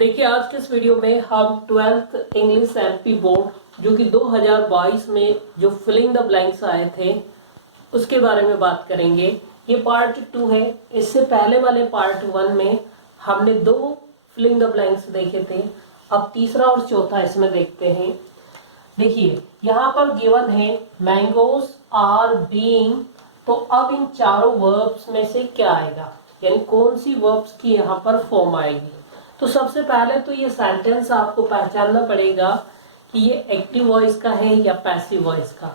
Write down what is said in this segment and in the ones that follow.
देखिए आज के इस वीडियो में हम 12th इंग्लिश एमपी बोर्ड जो कि 2022 में जो फिलिंग द ब्लैंक्स आए थे उसके बारे में बात करेंगे। ये पार्ट 2 है। इससे पहले वाले पार्ट 1 में हमने 2 फिलिंग द ब्लैंक्स देखे थे। अब तीसरा और चौथा इसमें देखते हैं। देखिए यहाँ पर गिवन है मैंगोज आर बीइंग, तो अब इन चारों वर्ब्स में से क्या आएगा, यानी कौन सी वर्ब्स की यहाँ पर फॉर्म आएगी। तो सबसे पहले तो ये सेंटेंस आपको पहचानना पड़ेगा कि ये एक्टिव वॉइस का है या पैसिव वॉइस का।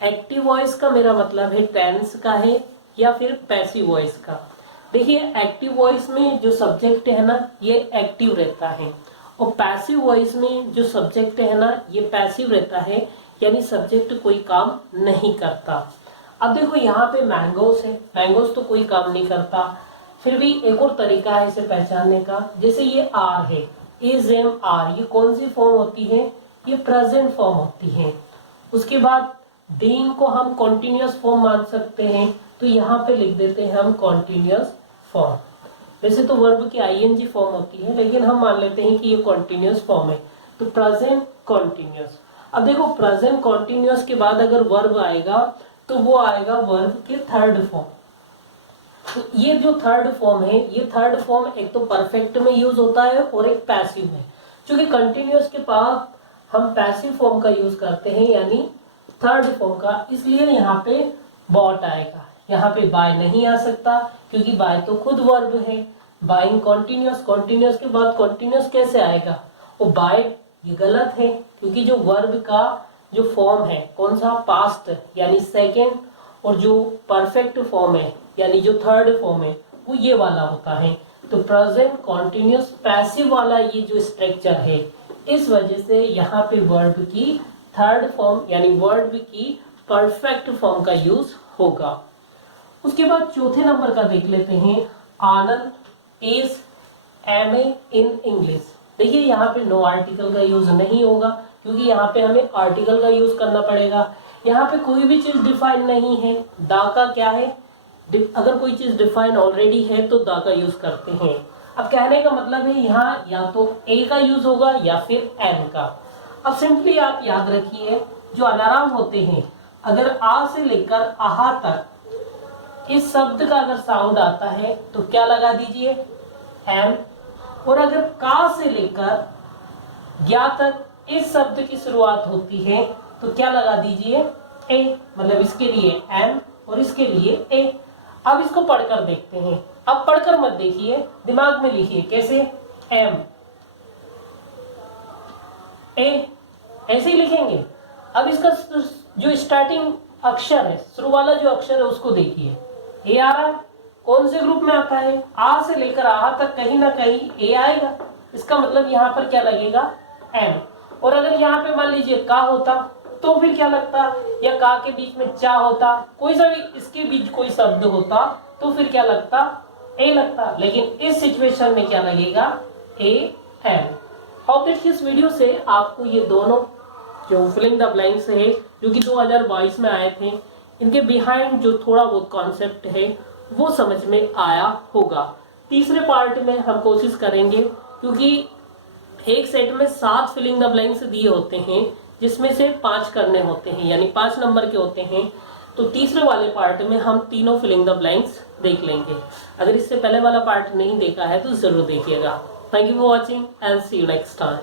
एक्टिव वॉइस का मेरा मतलब है टेंस का है या फिर पैसिव वॉइस का। देखिए एक्टिव वॉइस में जो सब्जेक्ट है ना ये एक्टिव रहता है, और पैसिव वॉइस में जो सब्जेक्ट है ना ये पैसिव रहता है, यानी सब्जेक्ट कोई काम नहीं करता। अब देखो यहाँ पे मैंगोस है, मैंगोस तो कोई काम नहीं करता। फिर भी एक और तरीका है इसे पहचानने का, जैसे ये आर है, इज एम आर, ये कौन सी फॉर्म होती है, ये प्रेजेंट फॉर्म होती है। उसके बाद बीइंग को हम कॉन्टिन्यूअस फॉर्म मान सकते हैं, तो यहाँ पे लिख देते हैं हम कॉन्टिन्यूअस फॉर्म। वैसे तो वर्ब की आईएनजी फॉर्म होती है, लेकिन हम मान लेते हैं कि ये कॉन्टिन्यूअस फॉर्म है, तो प्रेजेंट कॉन्टिन्यूअस। अब देखो प्रेजेंट कॉन्टिन्यूअस के बाद अगर वर्ब आएगा तो वो आएगा वर्ब के थर्ड फॉर्म। तो ये जो थर्ड फॉर्म है, ये थर्ड फॉर्म एक तो परफेक्ट में यूज होता है और एक पैसिव में। क्योंकि कंटिन्यूअस के पास हम पैसिव फॉर्म का यूज करते हैं, यानी थर्ड फॉर्म का, इसलिए यहाँ पे बॉट आएगा। यहाँ पे बाय नहीं आ सकता क्योंकि बाय तो खुद वर्ब है। बाइंग कॉन्टिन्यूअस, कॉन्टिन्यूअस के बाद कॉन्टिन्यूअस कैसे आएगा, और बाय ये गलत है क्योंकि जो वर्ब का जो फॉर्म है कौन सा, पास्ट यानी सेकेंड, और जो परफेक्ट फॉर्म है यानी जो थर्ड फॉर्म है वो ये वाला होता है। तो प्रेजेंट कॉन्टिन्यूअस पैसिव वाला ये जो स्ट्रक्चर है, इस वजह से यहाँ पे वर्ब की थर्ड फॉर्म यानी वर्ब की परफेक्ट फॉर्म का यूज होगा। उसके बाद चौथे नंबर का देख लेते हैं, आनंद इज एमए इन इंग्लिश। देखिए यहाँ पे नो आर्टिकल का यूज नहीं होगा क्योंकि यहाँ पे हमें आर्टिकल का यूज करना पड़ेगा। यहाँ पे कोई भी चीज डिफाइन नहीं है। दा का क्या है, अगर कोई चीज डिफाइन ऑलरेडी है तो दा का यूज करते हैं। अब कहने का मतलब है यहाँ या तो ए का यूज होगा या फिर एन का। अब सिंपली आप याद रखिए जो अलार्म होते हैं, अगर आ से लेकर आहा तक इस शब्द का अगर साउंड आता है तो क्या लगा दीजिए, एन। और अगर का से लेकर ज्ञा तक इस शब्द की शुरुआत होती है तो क्या लगा दीजिए, ए। मतलब इसके लिए एन और इसके लिए ए। अब इसको पढ़कर देखते हैं। अब पढ़कर मत देखिए, दिमाग में लिखिए कैसे, एम ए, ऐसे ही लिखेंगे। अब इसका जो स्टार्टिंग अक्षर है, शुरू वाला जो अक्षर है उसको देखिए, ए आ रहा है। कौन से ग्रुप में आता है, आ से लेकर आ तक कहीं ना कहीं ए आएगा। इसका मतलब यहाँ पर क्या लगेगा, एम। और अगर यहाँ पे मान लीजिए का होता तो फिर क्या लगता, या का के बीच में चा होता, कोई सा भी इसके बीच कोई शब्द होता तो फिर क्या लगता, ए लगता। लेकिन इस सिचुएशन में क्या लगेगा, ए एन। होप दैट इस वीडियो से आपको ये दोनों जो फिलिंग द ब्लैंक्स है जो कि 2022 में आए थे, इनके बिहाइंड जो थोड़ा बहुत कॉन्सेप्ट है वो समझ में आया होगा। तीसरे पार्ट में हम कोशिश करेंगे, क्योंकि एक सेट में 7 फिलिंग द ब्लैंक्स दिए होते हैं जिसमें से 5 करने होते हैं, यानी 5 नंबर के होते हैं। तो तीसरे वाले पार्ट में हम तीनों फिलिंग द ब्लैंक्स देख लेंगे। अगर इससे पहले वाला पार्ट नहीं देखा है तो जरूर देखिएगा। Thank you for watching and see you next time.